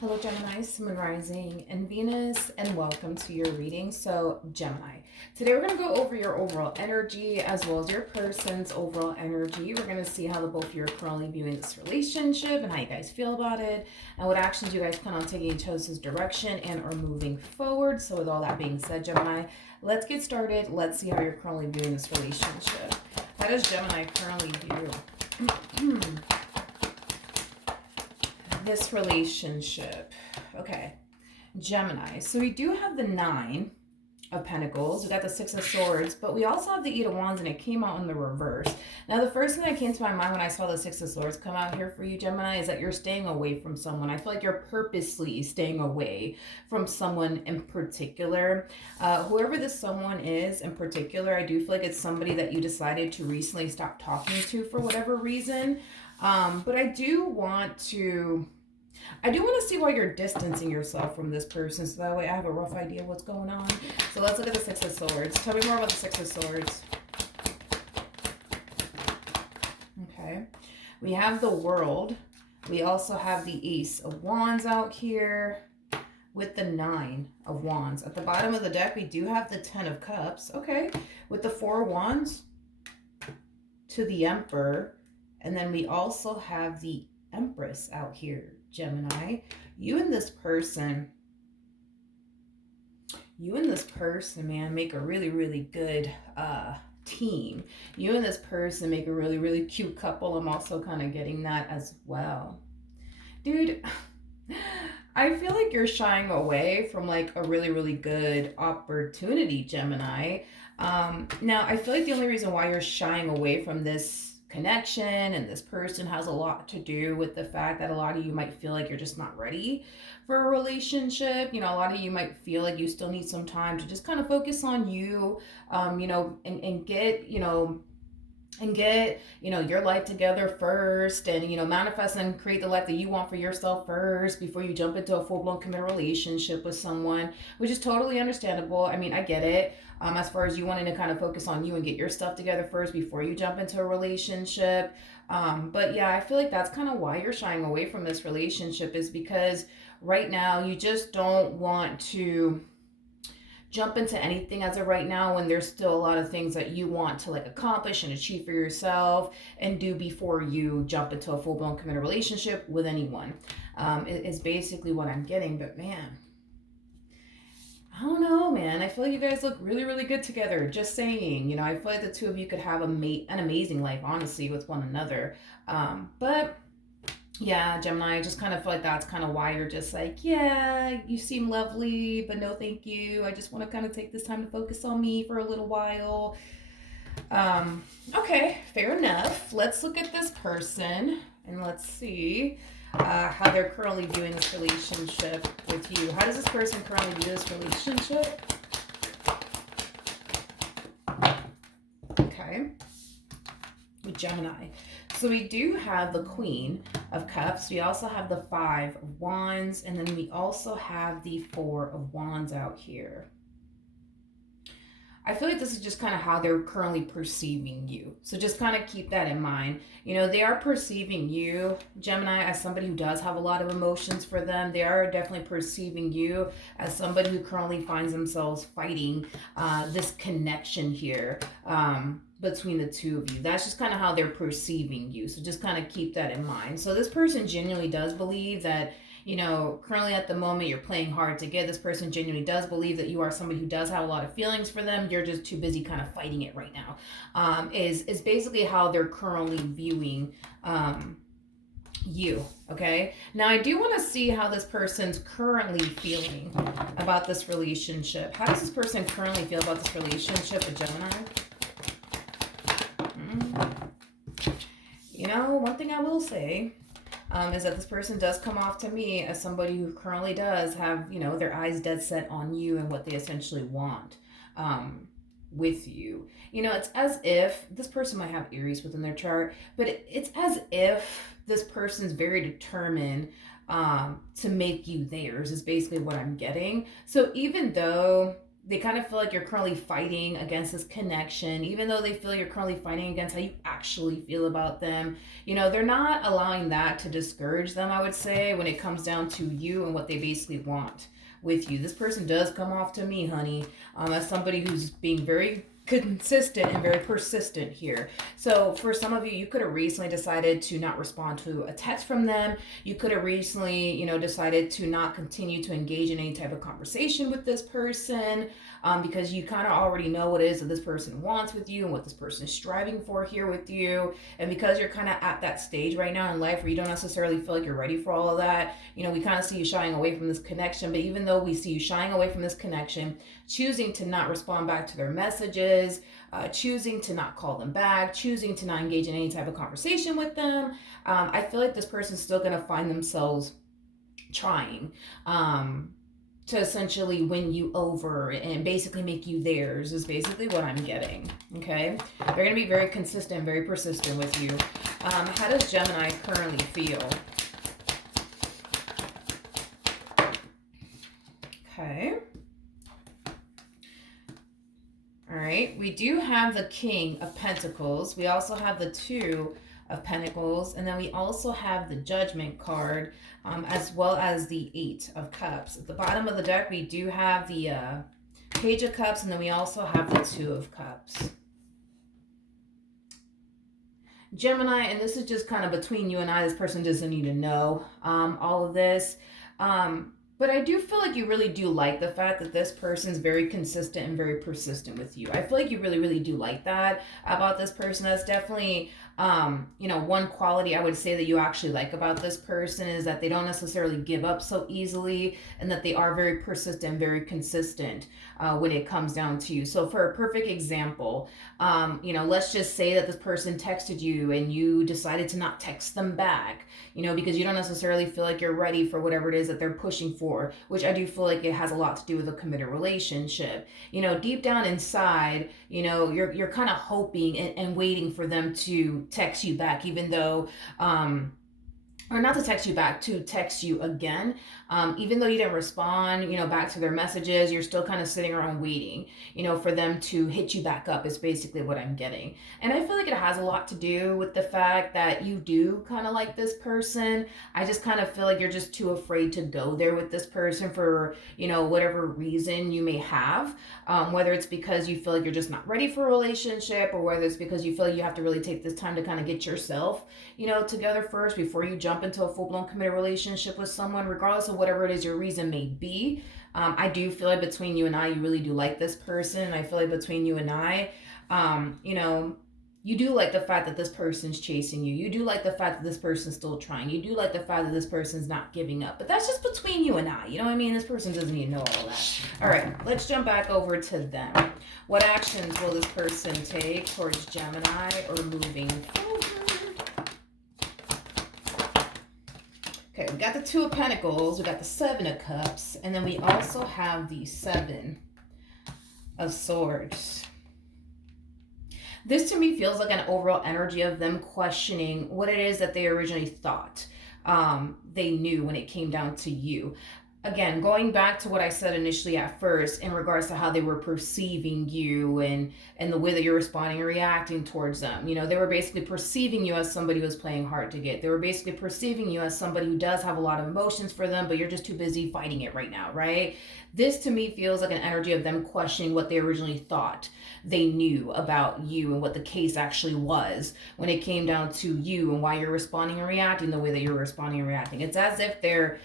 Hello, Gemini, Sun Rising, and Venus, and welcome to your reading. So, Gemini, today we're going to go over your overall energy as well as your person's overall energy. We're going to see how the both of you are currently viewing this relationship and how you guys feel about it, and what actions you guys plan on taking each other's direction and are moving forward. So, with all that being said, Gemini, let's get started. Let's see how you're currently viewing this relationship. How does Gemini currently view this relationship? Okay, Gemini. So we do have the Nine of Pentacles. We got the Six of Swords, but we also have the Eight of Wands, and it came out in the reverse. Now, the first thing that came to my mind when I saw the Six of Swords come out here for you, Gemini, is that you're staying away from someone. I feel like you're purposely staying away from someone in particular. Whoever this someone is in particular, I do feel like it's somebody that you decided to recently stop talking to for whatever reason. But I do want to see why you're distancing yourself from this person, so that way I have a rough idea of what's going on. So let's look at the Six of Swords. Tell me more about the Six of Swords. Okay. We have the World. We also have the Ace of Wands out here with the Nine of Wands. At the bottom of the deck, we do have the Ten of Cups. Okay. With the Four of Wands to the Emperor. And then we also have the Empress out here, Gemini. You and this person, man, make a really, really good team. You and this person make a really, really cute couple. I'm also kind of getting that as well. Dude, I feel like you're shying away from like a really, really good opportunity, Gemini. Now, I feel like the only reason why you're shying away from this connection and this person has a lot to do with the fact that a lot of you might feel like you're just not ready for a relationship. You know, a lot of you might feel like you still need some time to just kind of focus on you, and get your life together first, and manifest and create the life that you want for yourself first before you jump into a full-blown committed relationship with someone, which is totally understandable. I mean, I get it. As far as you wanting to kind of focus on you and get your stuff together first before you jump into a relationship. But yeah, I feel like that's kind of why you're shying away from this relationship, is because right now you just don't want to jump into anything as of right now, when there's still a lot of things that you want to like accomplish and achieve for yourself and do before you jump into a full-blown committed relationship with anyone. Is basically what I'm getting. But man, I don't know, man. I feel like you guys look really, really good together. Just saying. I feel like the two of you could have an amazing life, honestly, with one another. But yeah, Gemini, I just kind of feel like that's kind of why you're just like, yeah, you seem lovely, but no thank you. I just want to kind of take this time to focus on me for a little while. Okay, fair enough. Let's look at this person and let's see how they're currently viewing this relationship with you. How does this person currently view this relationship? Okay, with Gemini. So we do have the Queen of Cups. We also have the Five of Wands. And then we also have the Four of Wands out here. I feel like this is just kind of how they're currently perceiving you. So just kind of keep that in mind. They are perceiving you, Gemini, as somebody who does have a lot of emotions for them. They are definitely perceiving you as somebody who currently finds themselves fighting this connection here. Between the two of you. That's just kind of how they're perceiving you. So just kind of keep that in mind. So this person genuinely does believe that, currently at the moment you're playing hard to get. This person genuinely does believe that you are somebody who does have a lot of feelings for them. You're just too busy kind of fighting it right now. Is basically how they're currently viewing you. Okay. Now I do want to see how this person's currently feeling about this relationship. How does this person currently feel about this relationship with Gemini? One thing I will say is that this person does come off to me as somebody who currently does have, their eyes dead set on you and what they essentially want with you. It's as if this person might have Aries within their chart, but it's as if this person's very determined to make you theirs, is basically what I'm getting. So even though they kind of feel like you're currently fighting against this connection, even though they feel you're currently fighting against how you actually feel about them. They're not allowing that to discourage them, I would say, when it comes down to you and what they basically want with you. This person does come off to me, honey, as somebody who's being very consistent and very persistent here. So for some of you, you could have recently decided to not respond to a text from them. You could have recently, decided to not continue to engage in any type of conversation with this person, because you kind of already know what it is that this person wants with you and what this person is striving for here with you. And because you're kind of at that stage right now in life where you don't necessarily feel like you're ready for all of that, we kind of see you shying away from this connection. But even though we see you shying away from this connection, choosing to not respond back to their messages, choosing to not call them back, choosing to not engage in any type of conversation with them, I feel like this person's still going to find themselves trying to essentially win you over and basically make you theirs, is basically what I'm getting. Okay, they're going to be very consistent, very persistent with you. How does Gemini currently feel? Okay. All right, we do have the King of Pentacles. We also have the Two of Pentacles, and then we also have the Judgment card, as well as the Eight of Cups. At the bottom of the deck, we do have the Page of Cups, and then we also have the Two of Cups. Gemini, and this is just kind of between you and I, this person doesn't need to know all of this. But I do feel like you really do like the fact that this person's very consistent and very persistent with you. I feel like you really, really do like that about this person. That's definitely, one quality I would say that you actually like about this person is that they don't necessarily give up so easily, and that they are very persistent, very consistent when it comes down to you. So for a perfect example, let's just say that this person texted you and you decided to not text them back, because you don't necessarily feel like you're ready for whatever it is that they're pushing for, which I do feel like it has a lot to do with a committed relationship. Deep down inside, you're kind of hoping and waiting for them to text you back, even though, or not to text you back, to text you again. Even though you didn't respond, back to their messages, you're still kind of sitting around waiting, for them to hit you back up, is basically what I'm getting. And I feel like it has a lot to do with the fact that you do kind of like this person. I just kind of feel like you're just too afraid to go there with this person for, whatever reason you may have. Whether it's because you feel like you're just not ready for a relationship, or whether it's because you feel like you have to really take this time to kind of get yourself, together first before you jump into a full-blown committed relationship with someone, regardless of whatever it is your reason may be. I do feel like between you and I, you really do like this person. And I feel like between you and I, you do like the fact that this person's chasing you. You do like the fact that this person's still trying. You do like the fact that this person's not giving up. But that's just between you and I. You know what I mean? This person doesn't need to know all that. All right, let's jump back over to them. What actions will this person take towards Gemini or moving forward? Okay, we got the Two of Pentacles, we got the Seven of Cups, and then we also have the Seven of Swords. This to me feels like an overall energy of them questioning what it is that they originally thought they knew when it came down to you. Again, going back to what I said initially at first in regards to how they were perceiving you and the way that you're responding and reacting towards them. They were basically perceiving you as somebody who was playing hard to get. They were basically perceiving you as somebody who does have a lot of emotions for them, but you're just too busy fighting it right now, right? This to me feels like an energy of them questioning what they originally thought they knew about you and what the case actually was when it came down to you and why you're responding and reacting the way that you're responding and reacting. It's as if they're,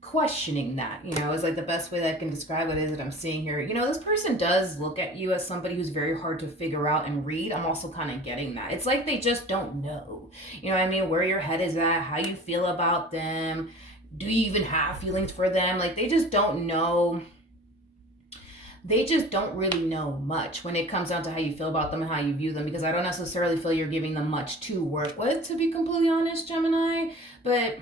questioning that, is like the best way that I can describe what it is that I'm seeing here. This person does look at you as somebody who's very hard to figure out and read. I'm also kind of getting that. It's like they just don't know, where your head is at, how you feel about them. Do you even have feelings for them? Like they just don't know. They just don't really know much when it comes down to how you feel about them and how you view them, because I don't necessarily feel you're giving them much to work with, to be completely honest, Gemini. But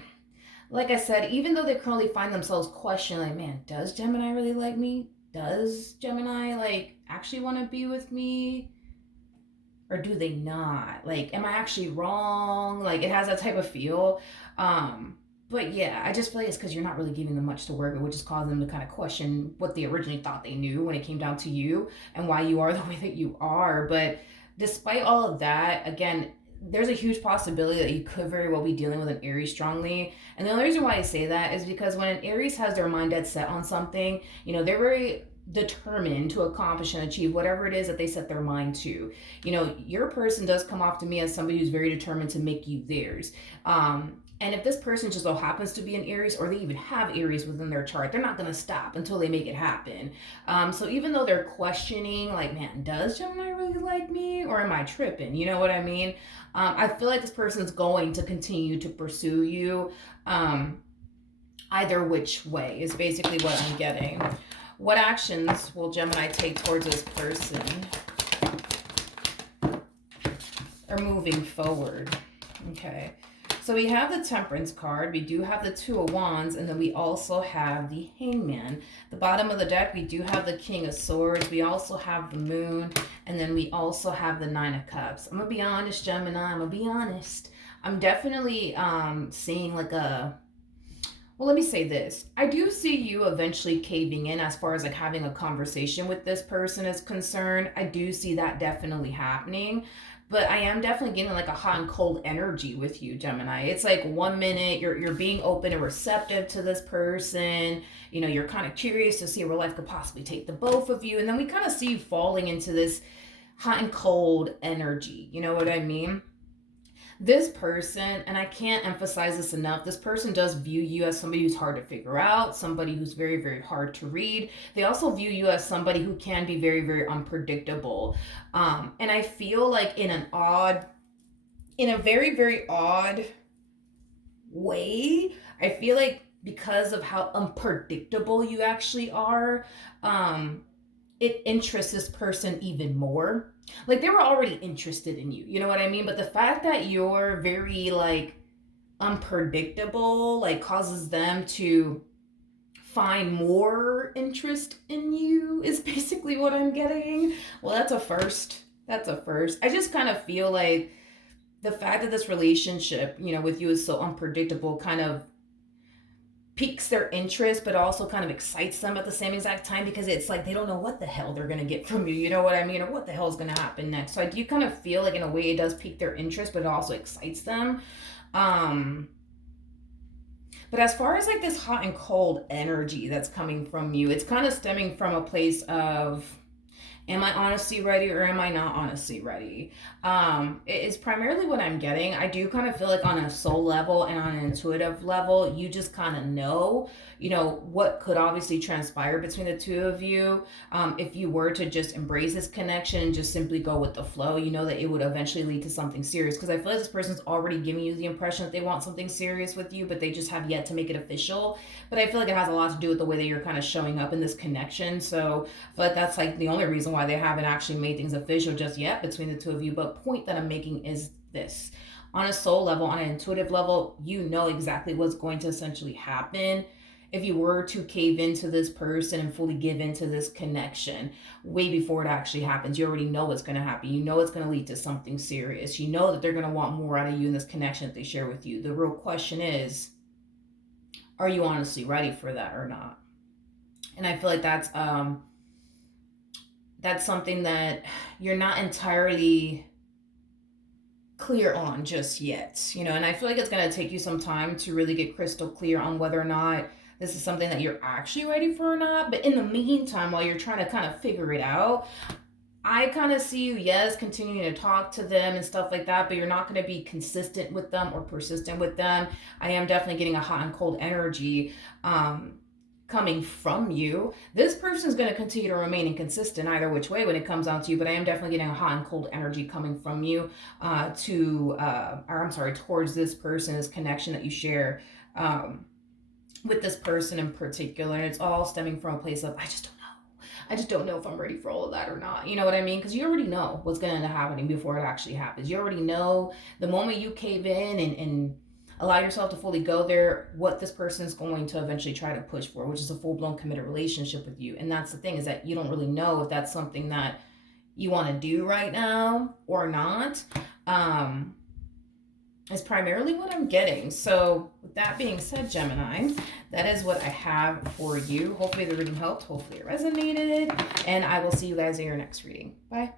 like I said, even though they currently find themselves questioning, like, man, does Gemini really like me? Does Gemini, actually want to be with me? Or do they not? Am I actually wrong? It has that type of feel. But yeah, I just feel like it's because you're not really giving them much to work with, which is causing them to kind of question what they originally thought they knew when it came down to you and why you are the way that you are. But despite all of that, again, there's a huge possibility that you could very well be dealing with an Aries strongly. And the only reason why I say that is because when an Aries has their mind dead set on something, they're very determined to accomplish and achieve whatever it is that they set their mind to. Your person does come off to me as somebody who's very determined to make you theirs. And if this person just so happens to be an Aries, or they even have Aries within their chart, they're not going to stop until they make it happen. So even though they're questioning, like, man, does Gemini really like me, or am I tripping? You know what I mean? I feel like this person's going to continue to pursue you, either which way is basically what I'm getting. What actions will Gemini take towards this person or moving forward? Okay. So we have the Temperance card, we do have the Two of Wands, and then we also have the Hangman. The bottom of the deck, we do have the King of Swords, we also have the Moon, and then we also have the Nine of Cups. I'm going to be honest, Gemini, I'm going to be honest. I'm definitely seeing like a... Well, let me say this. I do see you eventually caving in as far as like having a conversation with this person is concerned. I do see that definitely happening. But I am definitely getting like a hot and cold energy with you, Gemini. It's like 1 minute you're being open and receptive to this person. You're kind of curious to see where life could possibly take the both of you. And then we kind of see you falling into this hot and cold energy. You know what I mean? This person, and I can't emphasize this enough, this person does view you as somebody who's hard to figure out, somebody who's very, very hard to read. They also view you as somebody who can be very, very unpredictable. And I feel like in a very, very odd way, I feel like because of how unpredictable you actually are, it interests this person even more. Like, they were already interested in you, you know what I mean? But the fact that you're very like unpredictable like causes them to find more interest in you is basically what I'm getting. Well, that's a first. I just kind of feel like the fact that this relationship, with you is so unpredictable kind of piques their interest, but also kind of excites them at the same exact time, because it's like they don't know what the hell they're going to get from you, you know what I mean, or what the hell is going to happen next. So I do kind of feel like in a way it does pique their interest, but it also excites them. But as far as like this hot and cold energy that's coming from you, it's kind of stemming from a place of, am I honestly ready or am I not honestly ready? It is primarily what I'm getting. I do kind of feel like on a soul level and on an intuitive level, you just kind of know, what could obviously transpire between the two of you. If you were to just embrace this connection and just simply go with the flow, you know that it would eventually lead to something serious. Because I feel like this person's already giving you the impression that they want something serious with you, but they just have yet to make it official. But I feel like it has a lot to do with the way that you're kind of showing up in this connection. So I feel like that's like the only reason why they haven't actually made things official just yet between the two of you. But point that I'm making is this: on a soul level, on an intuitive level, you know exactly what's going to essentially happen if you were to cave into this person and fully give into this connection way before it actually happens. You already know what's going to happen. You know it's going to lead to something serious. You know that they're going to want more out of you in this connection that they share with you. The real question is, are you honestly ready for that or not? And I feel like that's something that you're not entirely clear on just yet, and I feel like it's going to take you some time to really get crystal clear on whether or not this is something that you're actually ready for or not. But in the meantime, while you're trying to kind of figure it out, I kind of see you, yes, continuing to talk to them and stuff like that, but you're not going to be consistent with them or persistent with them. I am definitely getting a hot and cold energy coming from you. This person is going to continue to remain inconsistent either which way when it comes down to you, but I am definitely getting a hot and cold energy coming from you towards this person, this connection that you share with this person in particular. And it's all stemming from a place of, I just don't know if I'm ready for all of that or not. You know what I mean? Because you already know what's going to end up happening before it actually happens. You already know the moment you cave in and allow yourself to fully go there, what this person is going to eventually try to push for, which is a full-blown committed relationship with you. And that's the thing, is that you don't really know if that's something that you want to do right now or not. is primarily what I'm getting. So with that being said, Gemini, that is what I have for you. Hopefully the reading helped. Hopefully it resonated. And I will see you guys in your next reading. Bye.